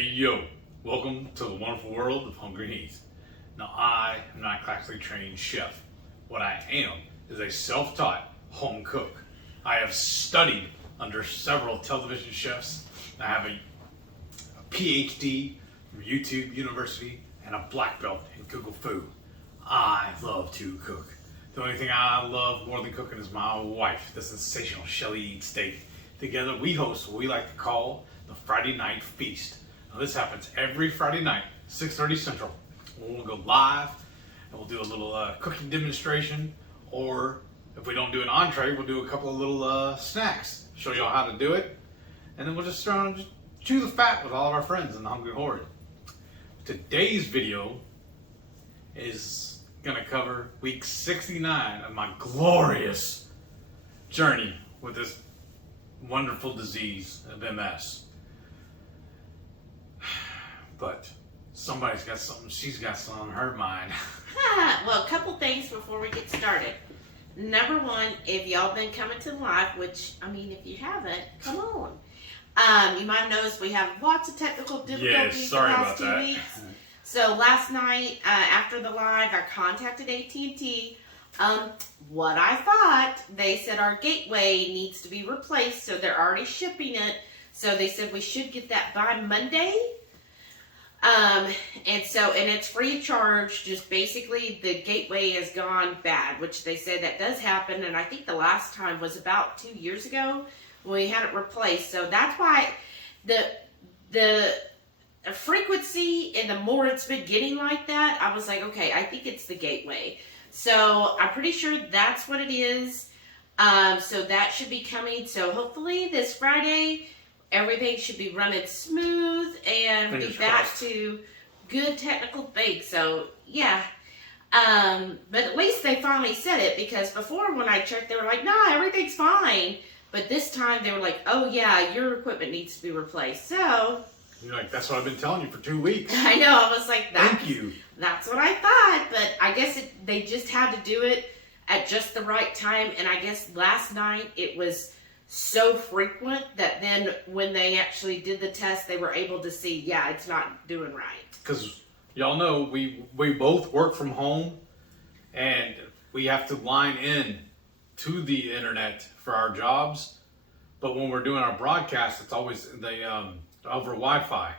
Hey yo, welcome to the wonderful world of Hungry Needs. Now I am not a classically trained chef. What I am is a self-taught home cook. I have studied under several television chefs. I have a PhD from YouTube University and a black belt in Google Food. I love to cook. The only thing I love more than cooking is my wife, the sensational Shelly Eat Steak. Together we host what we like to call the Friday Night Feast. Now this happens every Friday night, 6:30 Central. We'll go live and we'll do a little cooking demonstration, or if we don't do an entree, we'll do a couple of little snacks. Show y'all how to do it, and then we'll just chew the fat with all of our friends in the Hungry Horde. Today's video is gonna cover week 69 of my glorious journey with this wonderful disease of MS. But somebody's got something, she's got something on her mind. Well, a couple things before we get started. Number one, if y'all been coming to live, which, I mean, if you haven't, come on. You might have noticed we have lots of technical difficulties the past 2 weeks. So last night, after the live, I contacted AT&T. What I thought, they said our gateway needs to be replaced, so they're already shipping it. So they said we should get that by Monday. And it's free of charge. Just basically the gateway has gone bad, which they said that does happen. And I think the last time was about 2 years ago when we had it replaced. So that's why the frequency and the more it's been getting like that, I was like, okay, I think it's the gateway. So I'm pretty sure that's what it is. So that should be coming. So hopefully this Friday, everything should be running smooth and be back to good technical things. So yeah, but at least they finally said it, because before when I checked, they were like, nah, everything's fine. But this time they were like, oh yeah, your equipment needs to be replaced. So you're like, that's what I've been telling you for 2 weeks. I know. I was like, thank you. That's what I thought. But I guess they just had to do it at just the right time. And I guess last night it was so frequent that then when they actually did the test, they were able to see, yeah, it's not doing right. Because y'all know we both work from home, and we have to line in to the internet for our jobs. But when we're doing our broadcast, it's always over Wi-Fi,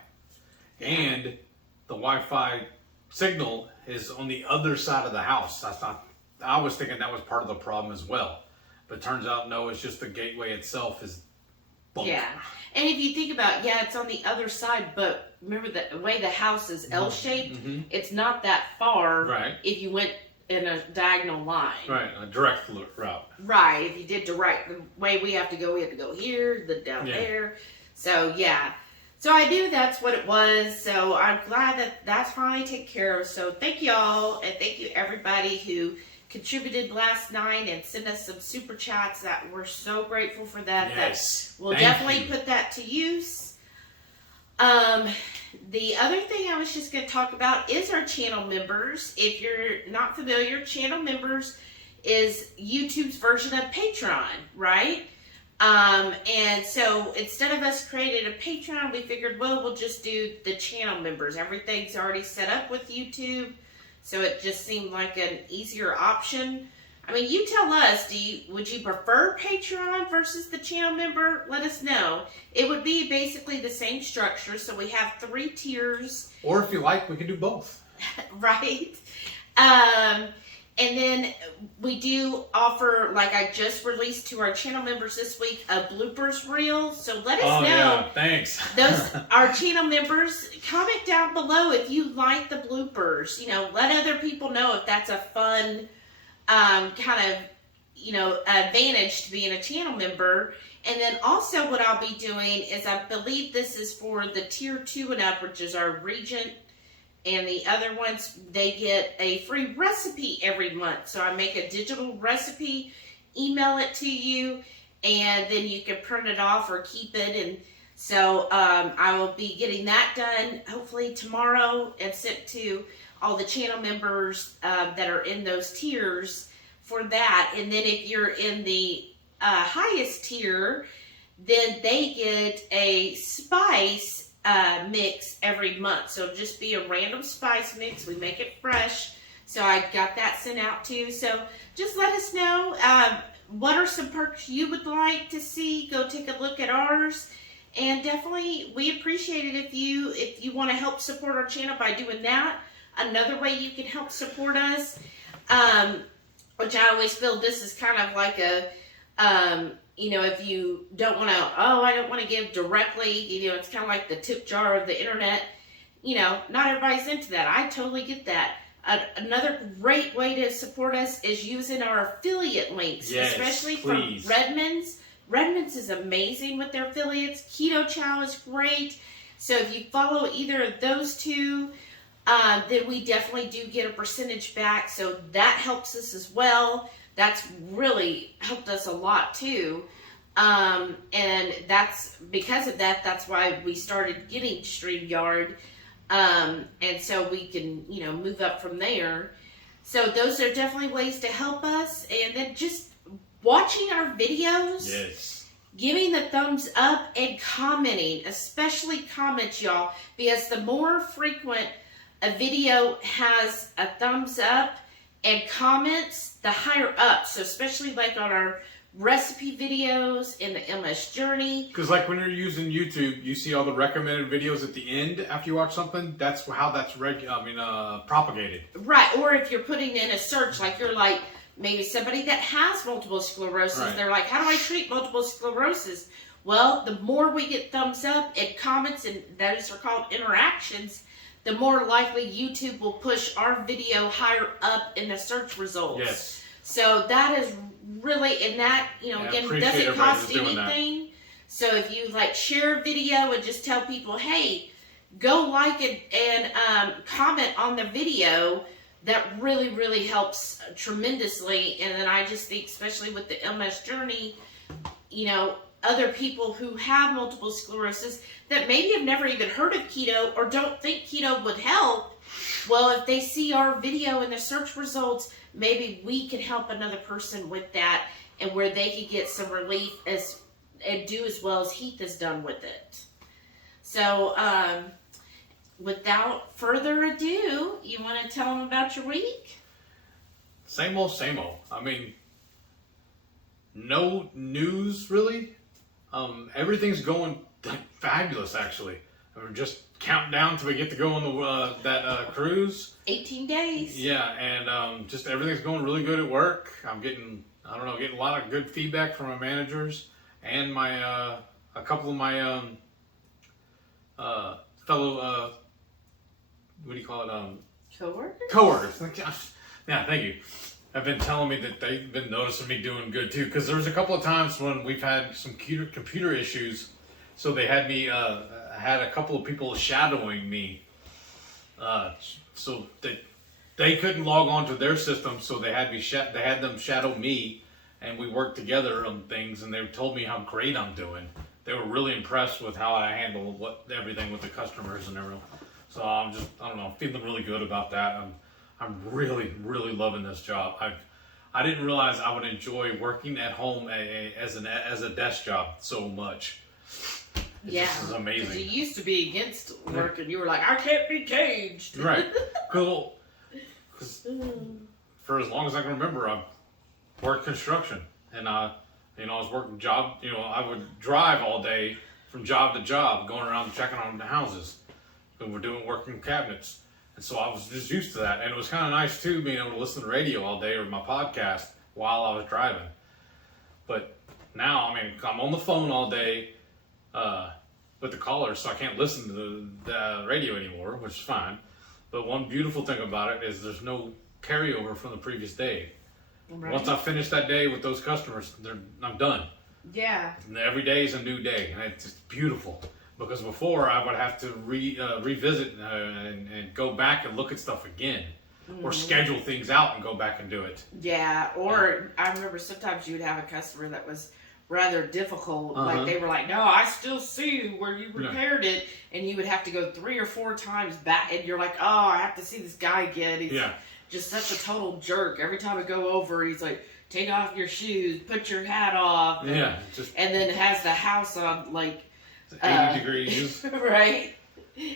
and the Wi-Fi signal is on the other side of the house. That's not. I was thinking that was part of the problem as well. But it turns out, no, it's just the gateway itself is bunk. Yeah. And if you think about, it's on the other side, but remember the way the house is L-shaped, it's not that far if you went in a diagonal line. Right, a direct route. Right, if you did direct, the way we have to go here, down there. So, yeah. So I knew that's what it was, so I'm glad that that's finally taken care of. So thank y'all, and thank you everybody who contributed last night and sent us some super chats. That we're so grateful for that. Yes. We'll definitely put that to use. The other thing I was just going to talk about is our channel members. If you're not familiar, channel members is YouTube's version of Patreon, right? And so instead of us creating a Patreon, we figured, well, we'll just do the channel members. Everything's already set up with YouTube. So it just seemed like an easier option. I mean, you tell us, would you prefer Patreon versus the channel member? Let us know. It would be basically the same structure. So we have 3 tiers. Or if you like, we can do both. Right. And then we do offer, like I just released to our channel members this week, a bloopers reel. So let us know. Yeah, thanks. Our channel members, comment down below if you like the bloopers. Let other people know if that's a fun kind of, advantage to being a channel member. And then also what I'll be doing is, I believe this is for the tier 2 and up, which is our Regent. And the other ones, they get a free recipe every month. So I make a digital recipe, email it to you, and then you can print it off or keep it. And so I will be getting that done hopefully tomorrow and sent to all the channel members that are in those tiers for that. And then if you're in the highest tier, then they get a spice mix every month. So it'll just be a random spice mix. We make it fresh. So I got that sent out too. So just let us know what are some perks you would like to see. Go take a look at ours. And definitely, we appreciate it if you want to help support our channel by doing that. Another way you can help support us, which I always feel this is kind of like a, if you don't want to, I don't want to give directly, it's kind of like the tip jar of the internet. Not everybody's into that. I totally get that. Another great way to support us is using our affiliate links, especially please. From Redmond's. Redmond's is amazing with their affiliates. Keto Chow is great. So if you follow either of those two, then we definitely do get a percentage back. So that helps us as well. That's really helped us a lot too. And that's because of that. That's why we started getting StreamYard. And so we can, move up from there. So those are definitely ways to help us. And then just watching our videos, giving the thumbs up, and commenting, especially comments, y'all, because the more frequent a video has a thumbs up and comments, the higher up. So especially like on our recipe videos in the MS Journey. Because like when you're using YouTube, you see all the recommended videos at the end after you watch something. That's how that's propagated. Right, or if you're putting in a search, like you're like, maybe somebody that has multiple sclerosis, right. They're like, how do I treat multiple sclerosis? Well, the more we get thumbs up and comments, and those are called interactions, the more likely YouTube will push our video higher up in the search results. Yes. So that is really, and that, again, doesn't cost anything. So if you share a video and just tell people, hey, go like it and comment on the video, that really, really helps tremendously. And then I just think, especially with the MS Journey, other people who have multiple sclerosis that maybe have never even heard of keto or don't think keto would help, well, if they see our video in the search results, maybe we can help another person with that, and where they could get some relief and do as well as Heath has done with it. So, without further ado, you want to tell them about your week? Same old, same old. I mean, no news really. Everything's going fabulous, actually. We're just counting down till we get to go on that cruise. 18 days. Yeah, and just everything's going really good at work. I'm getting a lot of good feedback from my managers and my a couple of my fellow what do you call it? Coworkers. Yeah, thank you. Have been telling me that they've been noticing me doing good too. Because there's a couple of times when we've had some computer issues, so they had me had a couple of people shadowing me. So they couldn't log on to their system, so they had them shadow me, and we worked together on things. And they told me how great I'm doing. They were really impressed with how I handle everything with the customers and everything. So I'm feeling really good about that. I'm really, really loving this job. I didn't realize I would enjoy working at home as a desk job so much. It just is amazing. You used to be against work, and you were like, I can't be caged. Right. Cool. Because for as long as I can remember, I've worked construction, and I was working job. I would drive all day from job to job, going around checking on the houses. And we're doing working cabinets. And so I was just used to that. And it was kind of nice, too, being able to listen to radio all day or my podcast while I was driving. But now, I'm on the phone all day with the callers, so I can't listen to the radio anymore, which is fine. But one beautiful thing about it is there's no carryover from the previous day. Right. Once I finish that day with those customers, I'm done. Yeah. And every day is a new day, and it's just beautiful. Because before I would have to revisit and go back and look at stuff again, or schedule things out and go back and do it. Yeah, or I remember sometimes you would have a customer that was rather difficult. Like they were like, "No, I still see where you repaired it," and you would have to go 3 or 4 times back, and you're like, "Oh, I have to see this guy again." He's just such a total jerk. Every time I go over, he's like, "Take off your shoes, put your hat off," and then has the house on It's 80 degrees. Right.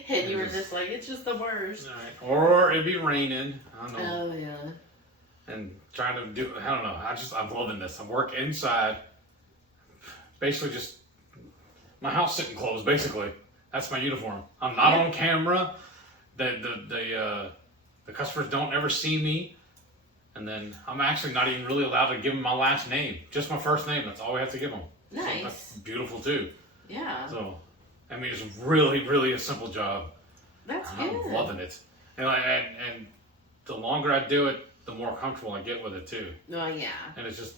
And you were just like, it's just the worst. Right. Or it'd be raining. I don't know. Oh, yeah. And trying to do, I don't know. I'm loving this. I work inside. Basically just my house sitting clothes, basically. That's my uniform. I'm not on camera. The customers don't ever see me. And then I'm actually not even really allowed to give them my last name. Just my first name. That's all we have to give them. Nice. So that's beautiful too. Yeah. So, I mean, it's really, really a simple job. That's good. I'm loving it. And the longer I do it, the more comfortable I get with it too. Well, yeah. And it's just,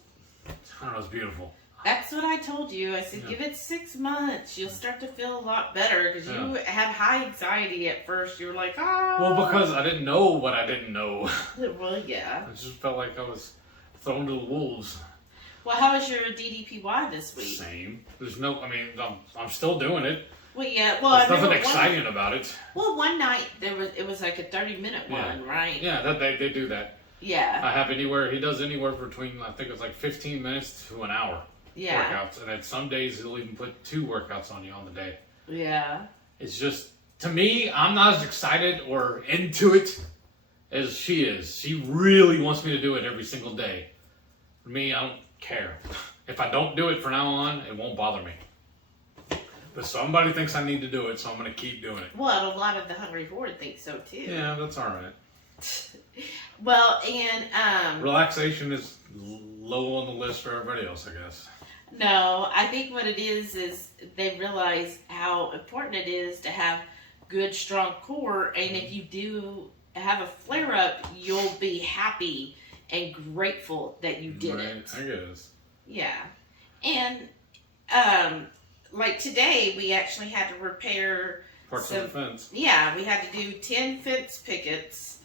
I don't know, it's beautiful. That's what I told you. I said, give it 6 months. You'll start to feel a lot better because you had high anxiety at first. You were like, oh. Well, because I didn't know what I didn't know. Well, yeah. I just felt like I was thrown to the wolves. Well, how was your DDPY this week? Same. There's no, I mean, I'm still doing it. Well, yeah. Well, there's nothing exciting about it. Well, one night it was like a 30-minute one, right? Yeah, they do that. Yeah. He does anywhere between, I think it's like 15 minutes to an hour. Yeah. Workouts. And then some days he'll even put 2 workouts on you on the day. Yeah. It's just, to me, I'm not as excited or into it as she is. She really wants me to do it every single day. For me, I don't care. If I don't do it from now on, it won't bother me. But somebody thinks I need to do it, so I'm going to keep doing it. Well, a lot of the Hungry Horde think so too. Yeah, that's all right. Well, and relaxation is low on the list for everybody else, I guess. No, I think what it is they realize how important it is to have good, strong core, and if you do have a flare-up, you'll be happy and grateful that you did it. I guess. Yeah. And, like today, we actually had to repair parts of the fence. Yeah, we had to do 10 fence pickets.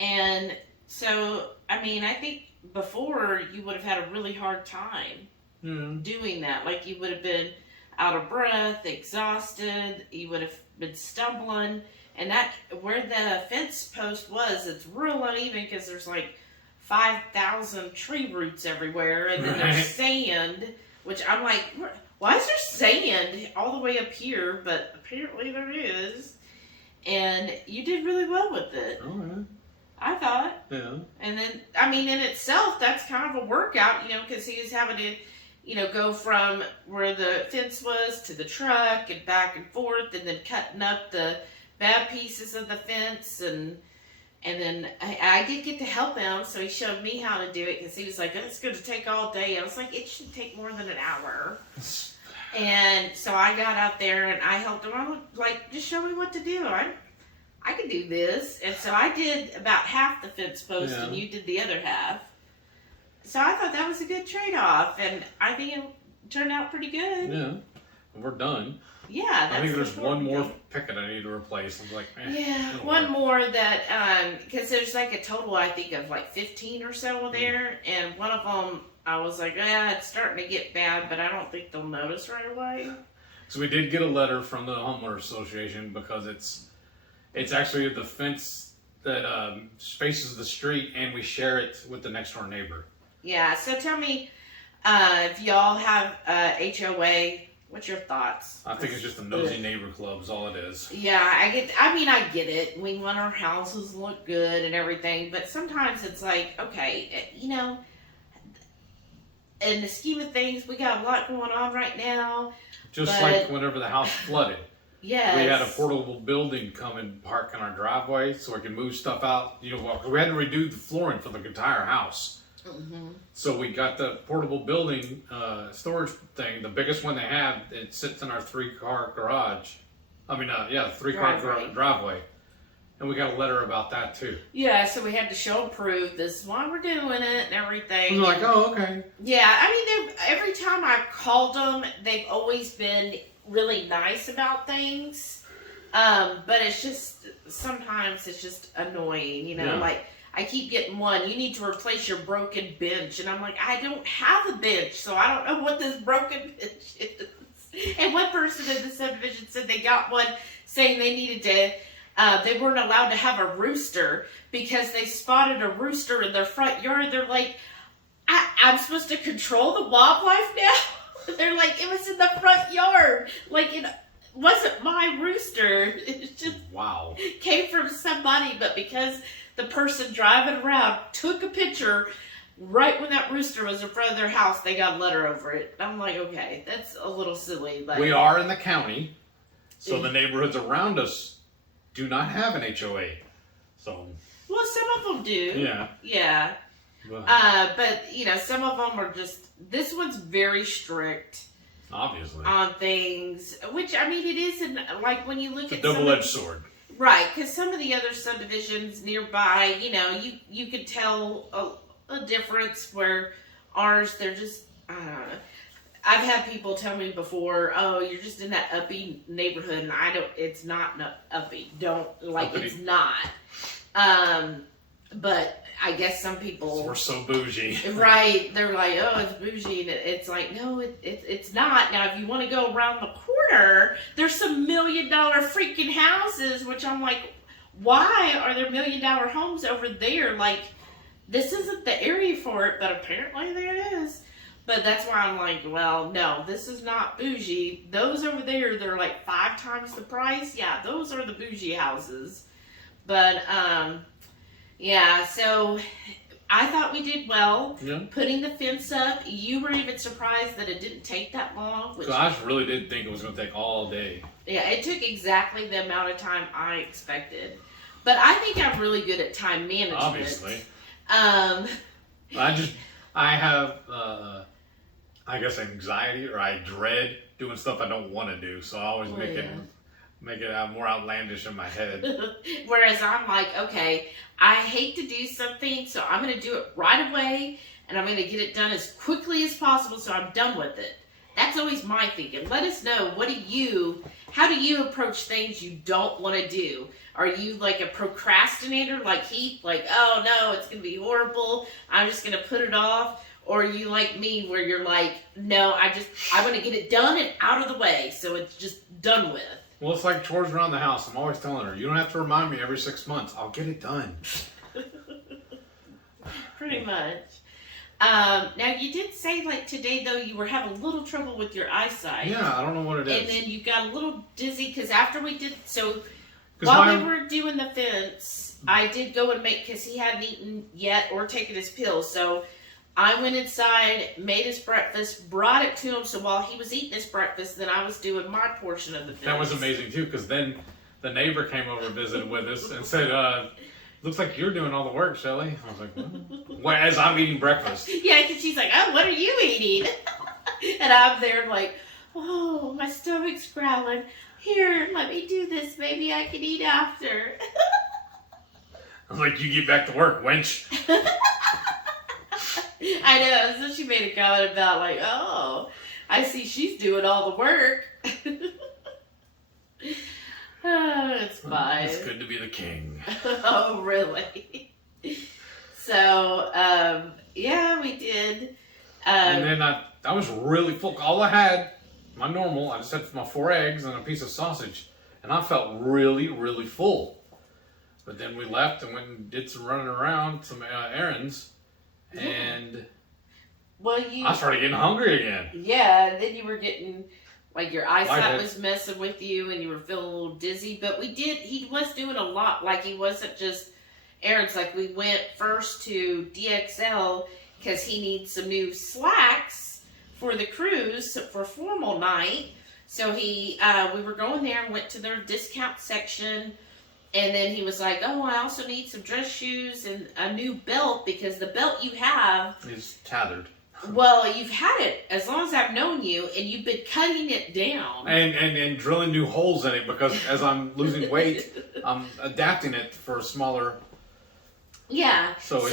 And so, I mean, I think before you would have had a really hard time doing that. Like, you would have been out of breath, exhausted, you would have been stumbling. And that, where the fence post was, it's real uneven because there's like 5,000 tree roots everywhere. And then there's sand, which I'm like, why is there sand all the way up here? But apparently there is. And you did really well with it. Oh, yeah. I thought. Yeah. And then, I mean, in itself, that's kind of a workout, because he was having to, go from where the fence was to the truck and back and forth, and then cutting up the bad pieces of the fence. And then I did get to help him, so he showed me how to do it, because he was like, it's going to take all day. I was like, it should take more than an hour. And so I got out there, and I helped him. I was like, just show me what to do. I could do this. And so I did about half the fence post, and you did the other half. So I thought that was a good trade-off, and I think it turned out pretty good. Yeah. We're done. Yeah. I think there's one more picket I need to replace. I'm like, one more that, because there's like a total, I think, of like 15 or so there, and one of them, I was like, it's starting to get bad, but I don't think they'll notice right away. So we did get a letter from the homeowner association, because it's actually the fence that faces the street, and we share it with the next door neighbor. Yeah, so tell me, if y'all have HOA, what's your thoughts? I think it's just a nosy neighbor club is all it is. Yeah, I get it. We want our houses to look good and everything, but sometimes it's like, okay, in the scheme of things, we got a lot going on right now. Just like whenever the house flooded. Yes. We had a portable building come and park in our driveway so we could move stuff out. We had to redo the flooring for the entire house. Mm-hmm. So we got the portable building storage thing, the biggest one they have. It sits in our 3-car garage. Driveway. And we got a letter about that too. Yeah, so we had to show proof. This is why we're doing it and everything. I'm like, oh, okay. Yeah, I mean, every time I've called them, they've always been really nice about things. But it's just, sometimes it's just annoying, like, I keep getting one, you need to replace your broken bench. And I'm like, I don't have a bench, so I don't know what this broken bench is. And one person in the subdivision said they got one saying they needed to, they weren't allowed to have a rooster because they spotted a rooster in their front yard. They're like, I'm supposed to control the wildlife now? They're like, it was in the front yard. Like, wasn't my rooster. It just Wow. came from somebody, but because the person driving around took a picture right when that rooster was in front of their house, they got a letter over it. I'm like, okay, that's a little silly. But We are in the county, so the neighborhoods around us do not have an HOA. So. Well, some of them do. Yeah. Yeah. Well, But, you know, some of them are just, this one's very strict obviously. on things, which, I mean, it isn't, like, when you look It's a at some double-edged of, sword. right, because some of the other subdivisions nearby, you know, you could tell a difference where ours, they're just, I don't know. I've had people tell me before, oh, you're just in that uppy neighborhood, and it's not uppy. Don't, like, Uppity. it's not. But I guess some people... We're so bougie. Right, they're like, oh, it's bougie, and it's like, no, it's not. Now, if you want to go around the corner, there's some $1 million freaking houses, which I'm like, why are there $1 million homes over there? Like, this isn't the area for it, but apparently there it is. But that's why I'm like, well, no, this is not bougie. Those over there, they're like 5 times the price. Yeah, those are the bougie houses. But, yeah, so I thought we did well putting the fence up. You were even surprised that it didn't take that long. Which, I really did think it was going to take all day. yeah, it took exactly the amount of time I expected. But I think I'm really good at time management. Obviously. I have, I guess, anxiety, or I dread doing stuff I don't want to do. So I always make it more outlandish in my head. Whereas I'm like, okay, I hate to do something, so I'm going to do it right away, and I'm going to get it done as quickly as possible so I'm done with it. That's always my thinking. Let us know, how do you approach things you don't want to do? Are you like a procrastinator like Heath? Like, oh no, it's going to be horrible. I'm just going to put it off. Or are you like me where you're like, no, I want to get it done and out of the way so it's just done with. Well, it's like chores around the house. I'm always telling her, you don't have to remind me every 6 months. I'll get it done. Pretty much. Now, you did say, like, today, though, you were having a little trouble with your eyesight. Yeah, I don't know what it is. And then you got a little dizzy, because after we did, while we were doing the fence, I did go and because he hadn't eaten yet or taken his pills, so I went inside, made his breakfast, brought it to him, so while he was eating his breakfast, then I was doing my portion of the fence. That was amazing, too, because then the neighbor came over and visited with us and said, looks like you're doing all the work, Shelly. I was like, well, as I'm eating breakfast. Yeah, because she's like, oh, what are you eating? And I'm there like, oh, my stomach's growling. Here, let me do this. Maybe I can eat after. I was like, you get back to work, wench. I know. So she made a comment about like, oh, I see she's doing all the work. Oh, it's fine. It's good to be the king. Oh, really? So, yeah, we did. And then I was really full. All I had, my normal, I just had my 4 eggs and a piece of sausage. And I felt really, really full. But then we left and went and did some running around, some errands. And I started getting hungry again. Yeah, and then you were getting... Like, your eyesight was messing with you and you were feeling a little dizzy. But he was doing a lot. Like, he wasn't just errands. Like, we went first to DXL because he needs some new slacks for the cruise for formal night. So we were going there and went to their discount section. And then he was like, oh, I also need some dress shoes and a new belt because the belt you have is tethered. Well, you've had it as long as I've known you, and you've been cutting it down. And drilling new holes in it because as I'm losing weight, I'm adapting it for a smaller... Yeah. So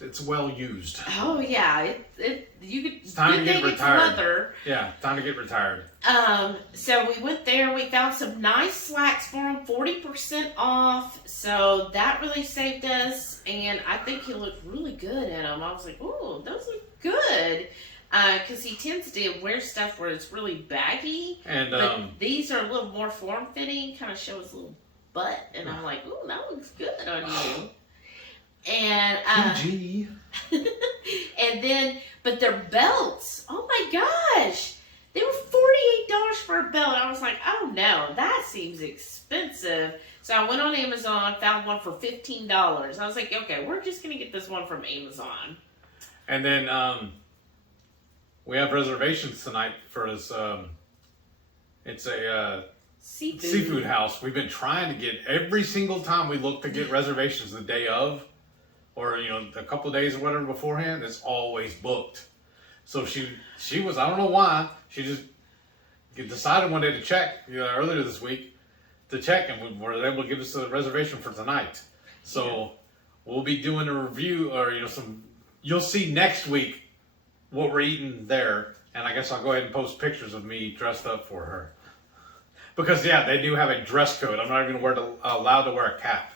it's well used. Oh, yeah. It's time to get retired. Yeah, time to get retired. So we went there. We found some nice slacks for him, 40% off. So that really saved us, and I think he looked really good in them. I was like, oh, those look good. Because he tends to wear stuff where it's really baggy. And but these are a little more form-fitting, kind of show his little butt. And I'm like, oh, that looks good on you. And and then, but their belts, oh my gosh, They were $48 for a belt. I was like, oh no, that seems expensive. So I went on Amazon, found one for $15. I was like, okay, we're just gonna get this one from Amazon. And then we have reservations tonight for this. It's a seafood house. We've been trying to get every single time we look to get reservations the day of, or a couple of days or whatever beforehand. It's always booked. So she was, I don't know why, she just decided one day to check earlier this week to check, and we were able to give us a reservation for tonight. So we'll be doing a review, or you'll see next week what we're eating there, and I guess I'll go ahead and post pictures of me dressed up for her. Because they do have a dress code. I'm not even allowed to wear a cap.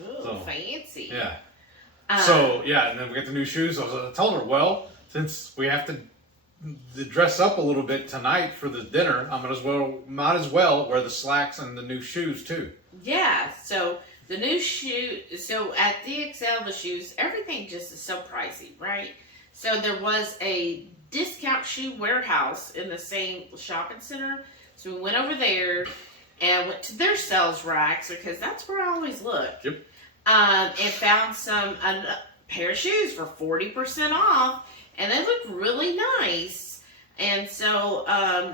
Ooh, so, fancy. Yeah. And then we get the new shoes. So I told her, well, since we have to dress up a little bit tonight for the dinner, I might as well wear the slacks and the new shoes too. Yeah. So the new shoe. So at DXL, the shoes, everything just is so pricey, right? So there was a discount shoe warehouse in the same shopping center. So we went over there and went to their sales racks, because that's where I always look. Yep. And found a pair of shoes for 40% off, and they look really nice. And so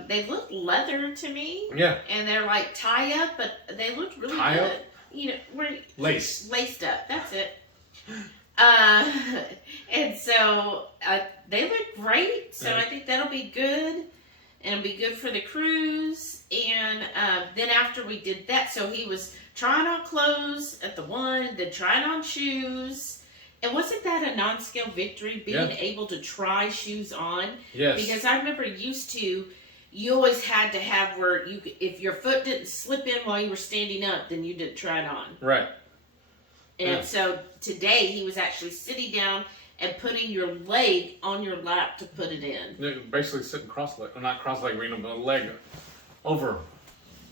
they look leather to me. Yeah. And they're like tie up, but they look really tie good. Up? Laced up. That's it. And so they look great. So I think that'll be good. And it'll be good for the cruise. And then after we did that, so he was trying on clothes at the one, then trying on shoes. And wasn't that a non-scale victory, being able to try shoes on? Yes. Because I remember you always had to have where if your foot didn't slip in while you were standing up, then you didn't try it on. Right. And so today he was actually sitting down and putting your leg on your lap to put it in. You're basically sitting cross-legged, not cross-legged, but a leg over.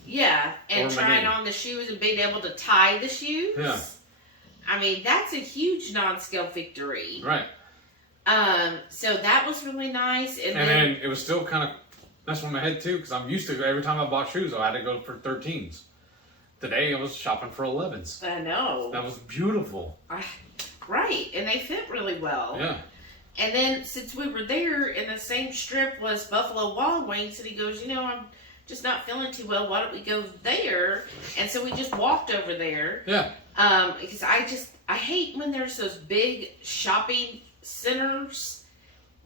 Yeah, and trying on the shoes and being able to tie the shoes. Yeah. I mean, that's a huge non-scale victory. Right. So that was really nice. And then it was still kind of messing with my head too, because I'm used to every time I bought shoes, I had to go for 13s. Today I was shopping for 11s. I know. That was beautiful. Right, and they fit really well. Yeah. And then since we were there, in the same strip was Buffalo Wild Wings, and he goes, I'm just not feeling too well. Why don't we go there? And so we just walked over there. Yeah. Because I hate when there's those big shopping centers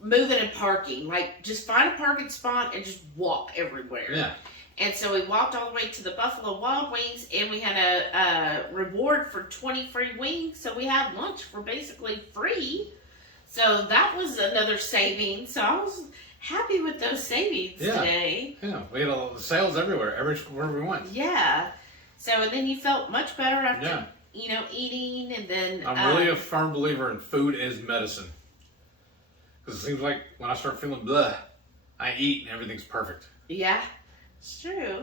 moving and parking. Like, just find a parking spot and just walk everywhere. Yeah. And so we walked all the way to the Buffalo Wild Wings, and we had a reward for 20 free wings. So we had lunch for basically free. So that was another saving. So I was happy with those savings today. Yeah, we had all the sales everywhere, everywhere we went. Yeah. So, and then you felt much better after, eating, and then... I'm really a firm believer in food is medicine. Because it seems like when I start feeling blah, I eat and everything's perfect. Yeah. It's true.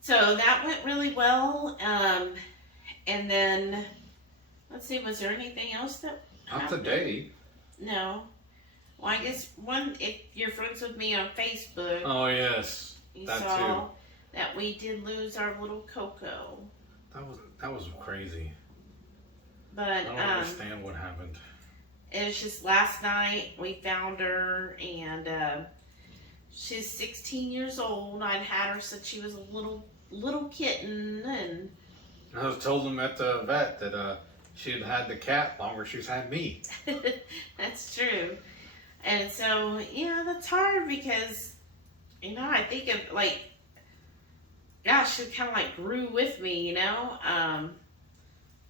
So that went really well. And then, let's see, was there anything else that happened? Not today. No. Well, I guess if you're friends with me on Facebook. Oh, yes. You that saw too. that we did lose our little Coco. That was crazy. But I don't understand what happened. It was just last night we found her, and she's 16 years old. I'd had her since she was a little kitten, and I was told them at the vet that she had the cat longer she's had me. That's true. And so, that's hard because, I think of gosh, she kind of grew with me,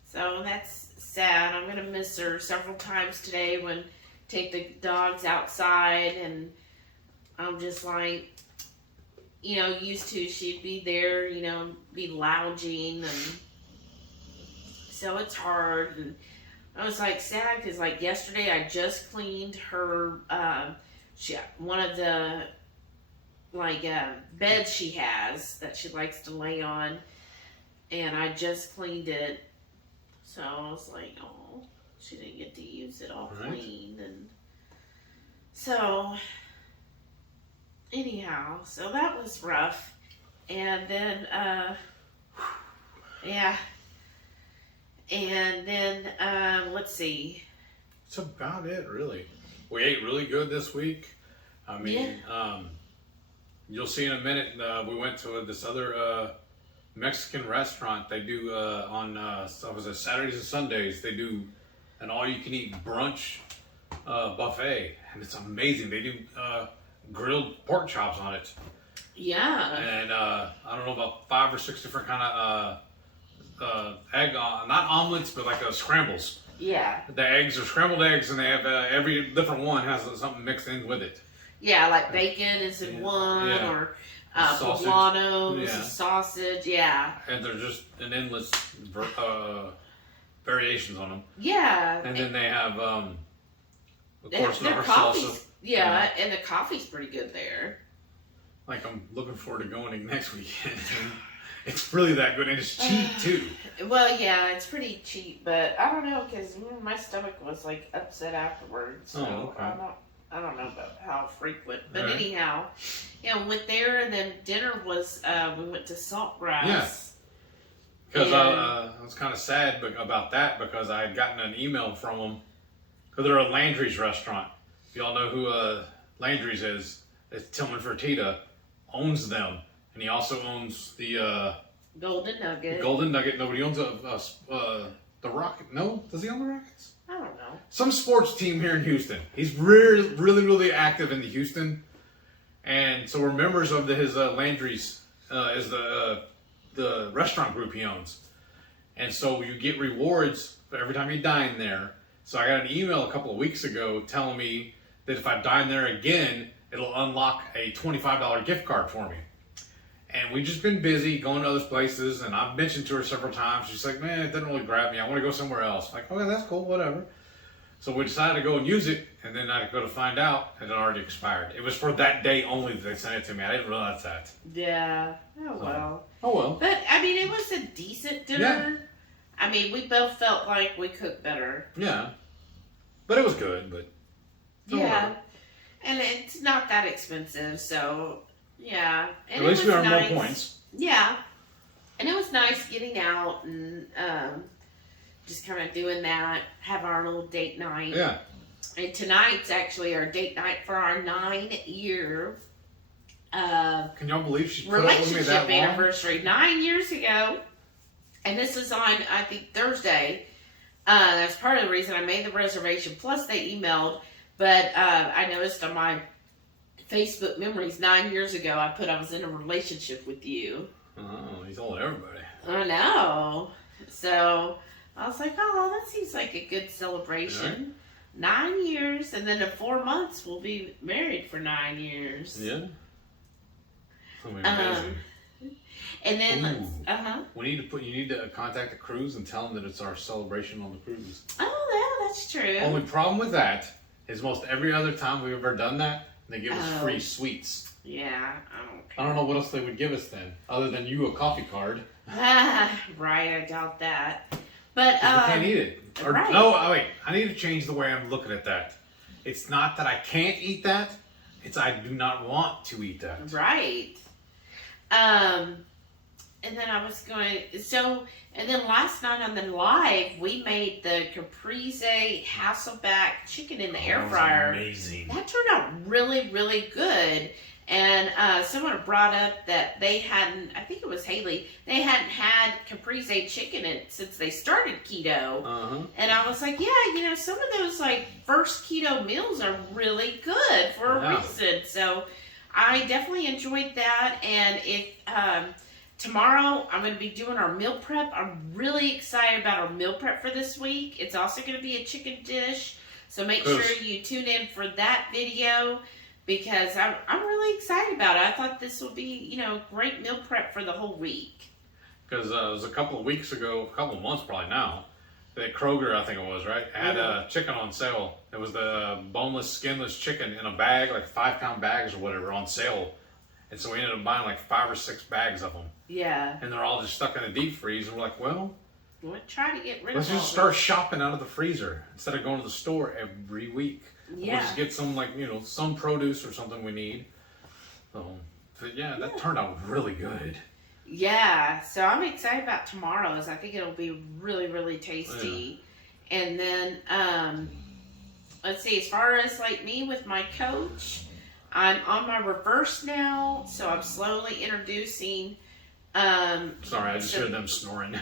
So that's sad. I'm going to miss her several times today when take the dogs outside, and I'm just used to she'd be there, be lounging, and so it's hard. And I was sad because yesterday I just cleaned her, one of the beds she has that she likes to lay on, and I just cleaned it. So I was oh, she didn't get to use it all clean. And so anyhow, so that was rough. And then, yeah. And then, let's see. That's about it, really. We ate really good this week. I mean, you'll see in a minute, we went to this other Mexican restaurant. They do on Saturdays and Sundays, they do an all-you-can-eat brunch buffet. And it's amazing. They do grilled pork chops on it. Yeah. And I don't know, about 5 or 6 different kind of egg, not omelets, but like scrambles. Yeah. The eggs are scrambled eggs, and they have every different one has something mixed in with it. Yeah, like bacon is in one, or poblanos, sausage, And they're just an endless variations on them. Yeah. And then they have, of course, their coffee's, salsa. Yeah, and the coffee's pretty good there. Like, I'm looking forward to going next weekend. It's really that good, and it's cheap too. Well, yeah, it's pretty cheap, but I don't know, because my stomach was like upset afterwards. So I don't know about how frequent, but anyhow, we went there, and then dinner was we went to Saltgrass. Yeah. Because I was kind of sad about that, because I had gotten an email from them, because they're a Landry's restaurant. If y'all know who Landry's is, it's Tillman Fertitta owns them. And he also owns the Golden Nugget. Golden Nugget. Nobody owns the Rocket. No, does he own the Rockets? I don't know. Some sports team here in Houston. He's really, really, really active in the Houston, and so we're members of his Landry's is the restaurant group he owns, and so you get rewards for every time you dine there. So I got an email a couple of weeks ago telling me that if I dine there again, it'll unlock a $25 gift card for me. And we've just been busy going to other places, and I've mentioned to her several times. She's like, man, it doesn't really grab me. I want to go somewhere else. I'm like, okay, that's cool, whatever. So we decided to go and use it, and then I go to find out it had already expired. It was for that day only that they sent it to me. I didn't realize that. Yeah. Oh, well. Oh, well. But, I mean, it was a decent dinner. Yeah. I mean, we both felt like we cooked better. Yeah. But it was good, but... Yeah. And it's not that expensive, so... Yeah. And at least we earned nice. more points. Yeah. And it was nice getting out and just kind of doing that, have our little date night. Yeah. And tonight's actually our date night for our 9-year can y'all believe she put up with me that long? Anniversary 9 years ago. And this is on, I think, Thursday. That's part of the reason I made the reservation. Plus, they emailed. But I noticed on my Facebook memories 9 years ago, I put I was in a relationship with you. Oh, he told everybody. I know. So I was like, oh, that seems like a good celebration. Yeah. 9 years, and then in 4 months we'll be married for 9 years. Yeah. Amazing. And then, we need to you need to contact the cruise and tell them that it's our celebration on the cruise. Oh, yeah, that's true. Only problem with that is most every other time we've ever done that, they give us free sweets. Yeah, I don't know what else they would give us then, other than you a coffee card. Right, I doubt that. But we can't eat it. Or, right. No, wait. I need to change the way I'm looking at that. It's not that I can't eat that. It's I do not want to eat that. Right. And then I was going, and then last night on the live, we made the caprese Hasselback chicken in the air fryer. Amazing. That turned out really, really good. And someone brought up that they hadn't, I think it was Haley, they hadn't had caprese chicken since they started keto. Uh-huh. And I was like, yeah, some of those like first keto meals are really good for a reason. So I definitely enjoyed that. And if tomorrow I'm going to be doing our meal prep. I'm really excited about our meal prep for this week. It's also going to be a chicken dish. So make sure you tune in for that video, because I'm really excited about it. I thought this would be, great meal prep for the whole week. Because it was a couple of weeks ago, a couple of months probably now, that Kroger, I think it was, right, had a chicken on sale. It was the boneless, skinless chicken in a bag, like 5-pound bags or whatever, on sale. And so we ended up buying like 5 or 6 bags of them. Yeah. And they're all just stuck in the deep freeze. And we're like, well, we'll try to get rid let's of just start shopping out of the freezer instead of going to the store every week. Yeah. We'll just get some, some produce or something we need. But yeah, that turned out really good. Yeah, so I'm excited about tomorrow's. I think it'll be really, really tasty. Yeah. And then, let's see, as far as like me with my coach, I'm on my reverse now, so I'm slowly introducing. Sorry, I just heard them snoring.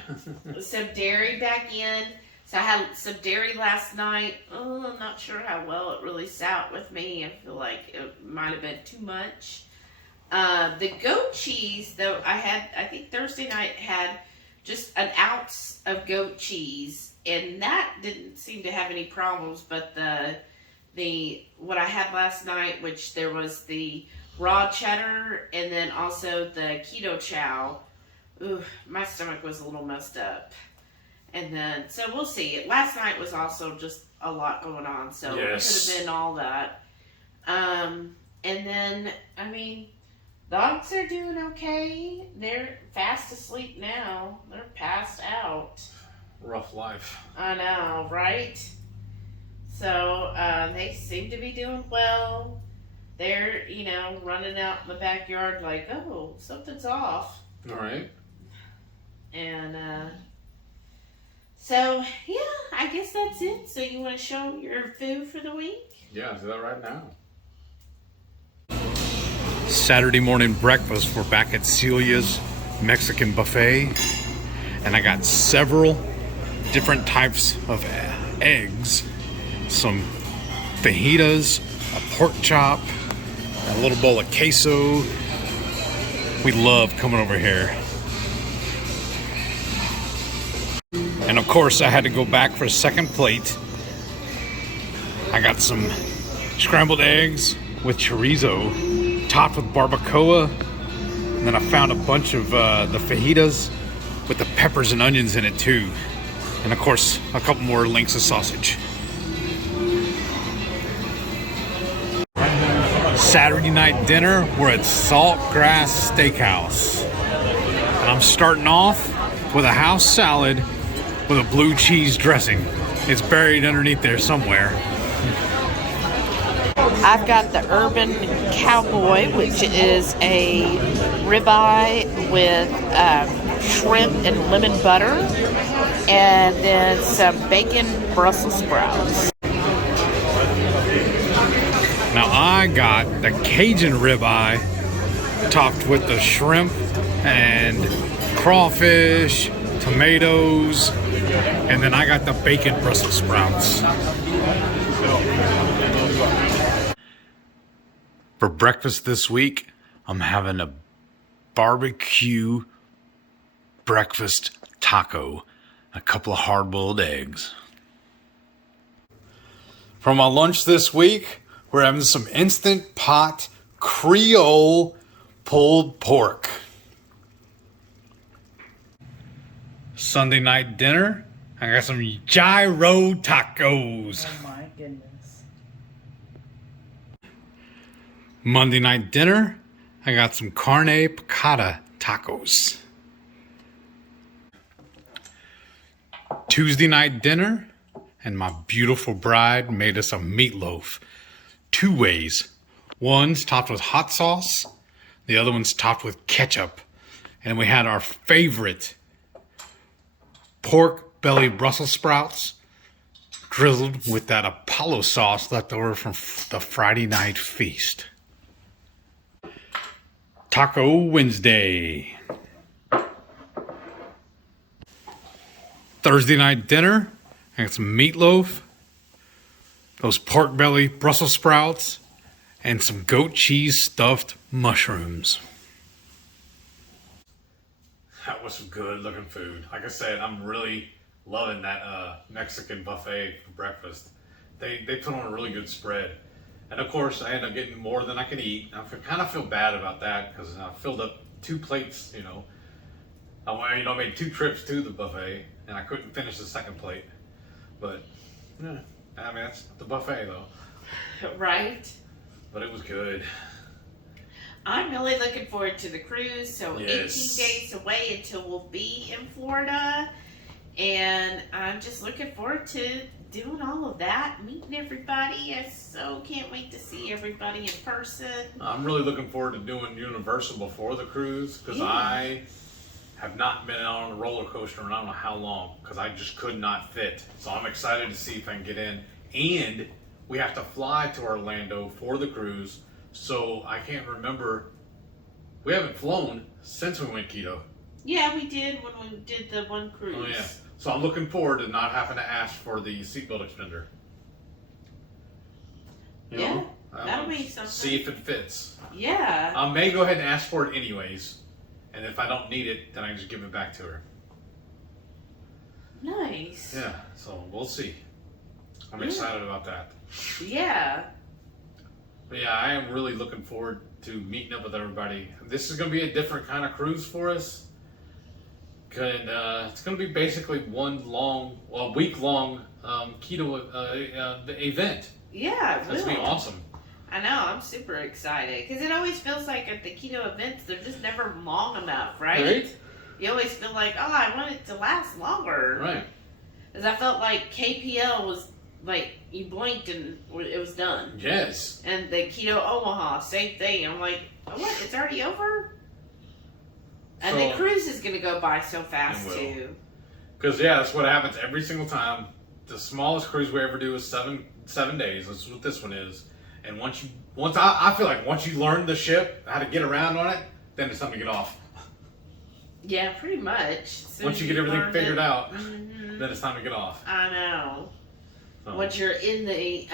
Some dairy back in. So I had some dairy last night. Oh, I'm not sure how well it really sat with me. I feel like it might have been too much. The goat cheese, though, I think Thursday night had just an ounce of goat cheese, and that didn't seem to have any problems. But what I had last night, which there was the raw cheddar and then also the keto chow. Ooh, my stomach was a little messed up. And then, so we'll see. Last night was also just a lot going on, so yes. It could have been all that. And then, I mean, dogs are doing okay. They're fast asleep now. They're passed out. Rough life. I know, right? So, they seem to be doing well. They're, running out in the backyard like, oh, something's off. All right. And, so, yeah, I guess that's it. So you want to show your food for the week? Yeah, I'll do that right now. Saturday morning breakfast, we're back at Celia's Mexican buffet. And I got several different types of eggs. Some fajitas, a pork chop, a little bowl of queso. We love coming over here. And of course, I had to go back for a second plate. I got some scrambled eggs with chorizo, topped with barbacoa. And then I found a bunch of the fajitas with the peppers and onions in it too. And of course, a couple more links of sausage. Saturday night dinner, we're at Saltgrass Steakhouse. And I'm starting off with a house salad with a blue cheese dressing. It's buried underneath there somewhere. I've got the Urban Cowboy, which is a ribeye with shrimp and lemon butter, and then some bacon Brussels sprouts. Now I got the Cajun ribeye topped with the shrimp and crawfish, tomatoes, and then I got the bacon Brussels sprouts. For breakfast this week, I'm having a barbecue breakfast taco, a couple of hard-boiled eggs. For my lunch this week, we're having some Instant Pot Creole pulled pork. Sunday night dinner, I got some gyro tacos. Oh my goodness. Monday night dinner, I got some carne piccata tacos. Tuesday night dinner, and my beautiful bride made us a meatloaf. 2 ways. One's topped with hot sauce, the other one's topped with ketchup. And we had our favorite pork belly Brussels sprouts drizzled with that Apollo sauce left over from the Friday night feast. Taco Wednesday. Thursday night dinner, I got some meatloaf, those pork belly Brussels sprouts, and some goat cheese stuffed mushrooms. That was some good looking food. Like I said, I'm really loving that Mexican buffet for breakfast. They put on a really good spread. And of course, I ended up getting more than I could eat. I kind of feel bad about that because I filled up 2 plates, I made 2 trips to the buffet and I couldn't finish the second plate. But, yeah, I mean, that's the buffet though. Right? But it was good. I'm really looking forward to the cruise. So Yes. 18 days away until we'll be in Florida. And I'm just looking forward to doing all of that, meeting everybody. I so can't wait to see everybody in person. I'm really looking forward to doing Universal before the cruise because I have not been out on a roller coaster in I don't know how long because I just could not fit. So I'm excited to see if I can get in. And we have to fly to Orlando for the cruise. So I can't remember. We haven't flown since we went keto. Yeah, we did when we did the one cruise. Oh yeah. So I'm looking forward to not having to ask for the seatbelt extender. You Yeah, know, that'll be something. See if it fits. Yeah. I may go ahead and ask for it anyways, and if I don't need it, then I can just give it back to her. Nice. Yeah. So we'll see. I'm excited about that. Yeah. But yeah, I am really looking forward to meeting up with everybody. This is going to be a different kind of cruise for us. And it's going to be basically week-long keto event. Yeah, It's going to be awesome. I know, I'm super excited. Because it always feels like at the keto events, they're just never long enough, right? You always feel like, oh, I want it to last longer. Right. Because I felt like KPL was like, you blinked and it was done. Yes. And the Keto Omaha, same thing. I'm like, oh, what? It's already over? And the cruise is going to go by so fast, too. Because, yeah, that's what happens every single time. The smallest cruise we ever do is seven days. That's what this one is. And I feel like once you learn the ship, how to get around on it, then it's time to get off. Yeah, pretty much. Once you get everything figured out, then it's time to get off. I know. So. Once you're in the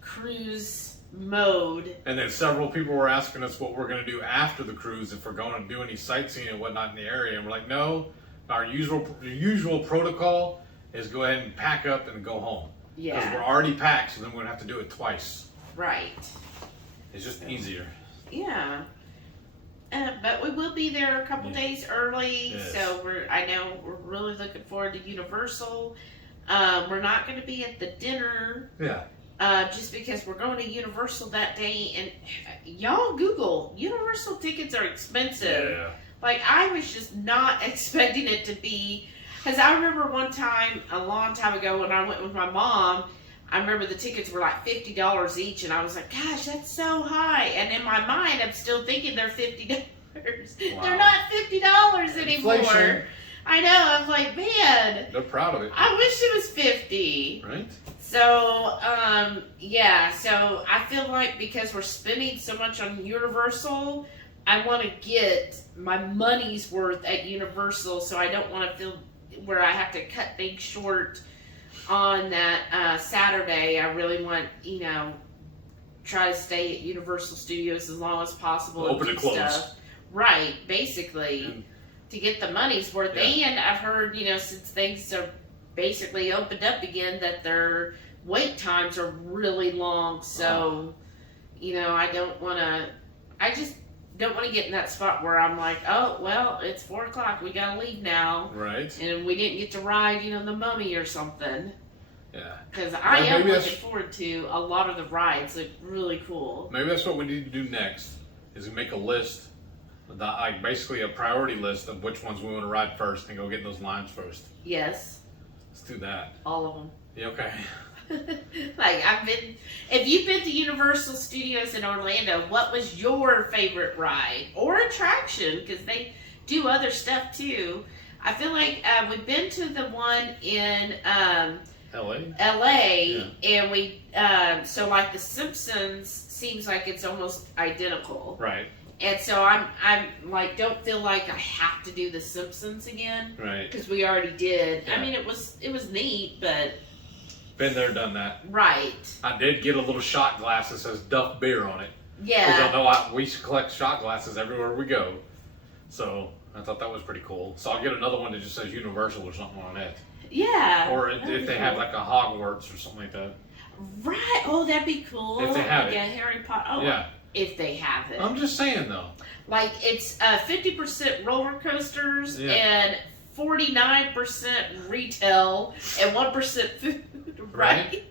cruise mode. And then several people were asking us what we're going to do after the cruise, if we're going to do any sightseeing and whatnot in the area. And we're like, no, our usual protocol is go ahead and pack up and go home. Yeah. Because we're already packed, so then we're going to have to do it twice. Right. It's just easier. Yeah. But we will be there a couple days early, so I know we're really looking forward to Universal. We're not going to be at the dinner. Yeah. Just because we're going to Universal that day, and y'all Google, Universal tickets are expensive. Yeah. Like, I was just not expecting it to be, because I remember one time, a long time ago, when I went with my mom, I remember the tickets were like $50 each, and I was like, gosh, that's so high. And in my mind, I'm still thinking they're $50. Wow. They're not $50 anymore. Inflation. I know, I'm like, man. They're proud of it. I wish it was 50. Right? So, so I feel like because we're spending so much on Universal, I want to get my money's worth at Universal, so I don't want to feel where I have to cut things short on that Saturday. I really want, try to stay at Universal Studios as long as possible. Open and close. Stuff. Right, basically, to get the money's worth. Yeah. And I've heard, since things are basically opened up again, that their wait times are really long. So, I just don't want to get in that spot where I'm like, oh, well, it's 4 o'clock. We got to leave now. Right. And we didn't get to ride, the Mummy or something. Yeah. Because I am looking forward to a lot of the rides. Look really cool. Maybe that's what we need to do next, is make a list, basically a priority list of which ones we want to ride first and go get in those lines first. Yes. Let's do that. All of them. Yeah, okay. If you've been to Universal Studios in Orlando, what was your favorite ride or attraction? Because they do other stuff too. I feel like we've been to the one in LA, and we so like the Simpsons seems like it's almost identical. Right. And so I'm like, don't feel like I have to do the Simpsons again. Right. Because we already did. Yeah. I mean, it was neat, but. Been there, done that. Right. I did get a little shot glass that says Duff Beer on it. Yeah. Because I know we should collect shot glasses everywhere we go. So I thought that was pretty cool. So I'll get another one that just says Universal or something on it. Yeah. Or if they have like a Hogwarts or something like that. Right. Oh, that'd be cool. If they have like it. a Harry Potter. Oh, yeah. If they have it. I'm just saying though. Like it's 50% roller coasters and 49% retail and 1% food. Right.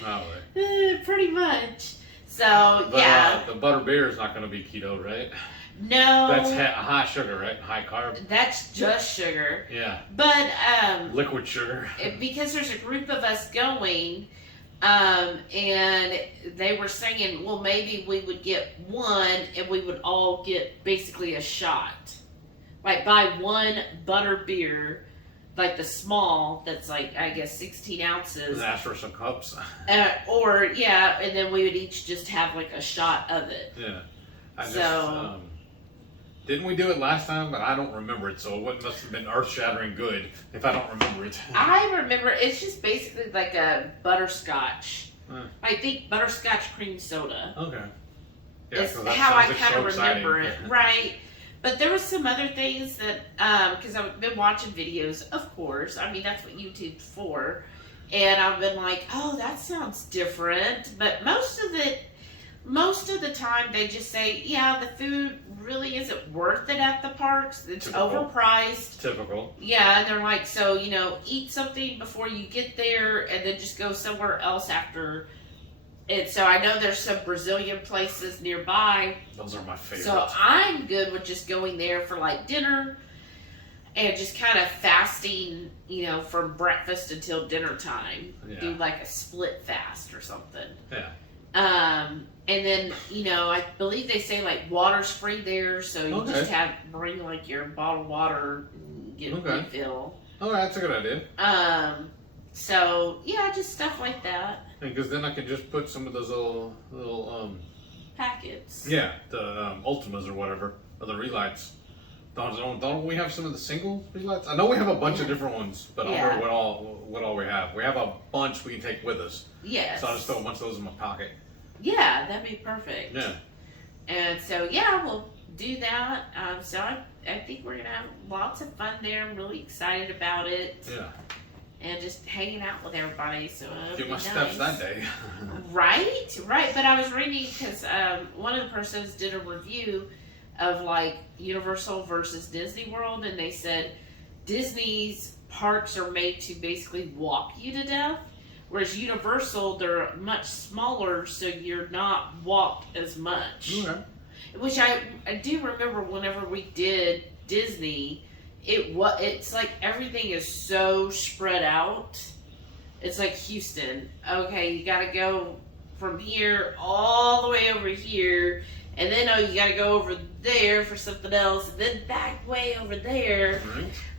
Probably. Pretty much. So But, the butter beer is not going to be keto, right? No. That's high sugar, right? High carb. That's just sugar. Yeah. But Liquid sugar. because there's a group of us going, and they were saying, well, maybe we would get one and we would all get basically a shot. Like buy one butter beer, like the small, that's like, I guess 16 ounces. And ask for some cups. Or, yeah, and then we would each just have like a shot of it. Yeah. Didn't we do it last time? But I don't remember it, so it must have been earth-shattering good if I don't remember it. I remember, it's just basically like a butterscotch. I think butterscotch cream soda. Okay. Yeah, Is that how I sounds kind of so remember exciting. it, right? But there was some other things that, because I've been watching videos, of course. I mean, that's what YouTube's for. And I've been like, oh, that sounds different. But most of the time, they just say, yeah, the food really isn't worth it at the parks. It's overpriced. Typical. Yeah, and they're like, so, eat something before you get there and then just go somewhere else after. And so I know there's some Brazilian places nearby. Those are my favorites. So I'm good with just going there for like dinner and just kind of fasting, from breakfast until dinner time. Yeah. Do like a split fast or something. Yeah. And then, I believe they say like water's free there, so you Okay. just bring like your bottled water and get a refill. Oh, that's a good idea. So yeah, just stuff like that. Because then I can just put some of those little Packets. yeah, the Ultimas or whatever, or the relights. Don't we have some of the single relights? I know we have a bunch of different ones, but I don't remember what all we have. We have a bunch we can take with us. Yes. So I'll just throw a bunch of those in my pocket. Yeah, that'd be perfect. Yeah. And so yeah, we'll do that. So I think we're gonna have lots of fun there. I'm really excited about it. Yeah. And just hanging out with everybody. So Get my steps that day. Right. But I was reading because one of the persons did a review of like Universal versus Disney World, and they said Disney's parks are made to basically walk you to death, whereas Universal, they're much smaller, so you're not walked as much. Okay. Which I do remember whenever we did Disney. It's like everything is so spread out. It's like Houston. Okay, you gotta go from here all the way over here, and then you gotta go over there for something else, and then back way over there.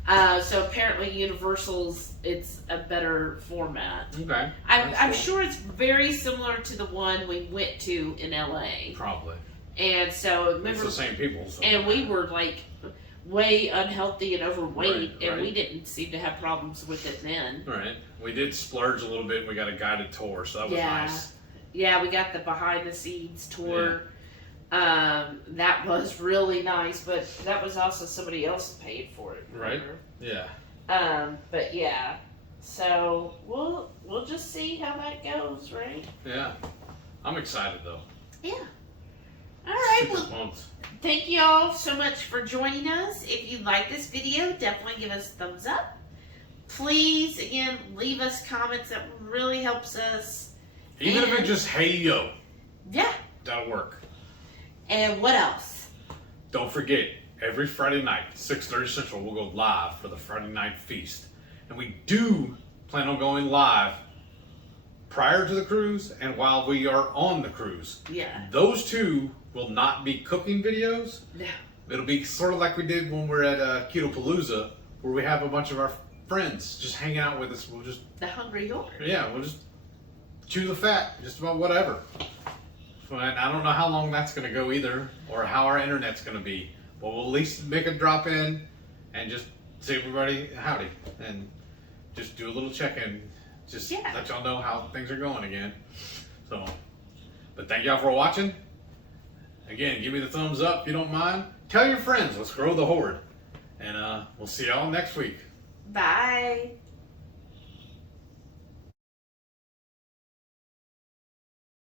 Right. So apparently Universal's, it's a better format. Okay. I'm cool. sure it's very similar to the one we went to in LA. Probably. And so It's remember, the same people. So. and we were like way unhealthy and overweight, Right. and we didn't seem to have problems with it then. Right. We did splurge a little bit, and we got a guided tour, so that was nice. Yeah, we got the behind the scenes tour. That was really nice, but that was also somebody else paid for it. Remember? Right. Yeah. But yeah. So we'll just see how that goes, right? Yeah. I'm excited though. Yeah. All right. Super Well, pumped. thank you all so much for joining us. If you like this video, definitely give us a thumbs up. Please, again, leave us comments. That really helps us. Even if it's just hey yo, Yeah. that'll work. And what else? Don't forget, every Friday night, 6:30 Central, we'll go live for the Friday Night Feast. And we do plan on going live prior to the cruise and while we are on the cruise. Yeah. Those two will not be cooking videos. No. It'll be sort of like we did when we're at Keto Palooza, where we have a bunch of our friends just hanging out with us. We'll just, The Hungry Horde. we'll just chew the fat, just about whatever. And I don't know how long that's going to go either, or how our internet's going to be. But we'll at least make a drop in and just say everybody howdy and just do a little check-in. Just let y'all know how things are going again. So, but thank y'all for watching. Again, give me the thumbs up if you don't mind. Tell your friends. Let's grow the horde. And we'll see y'all next week. Bye.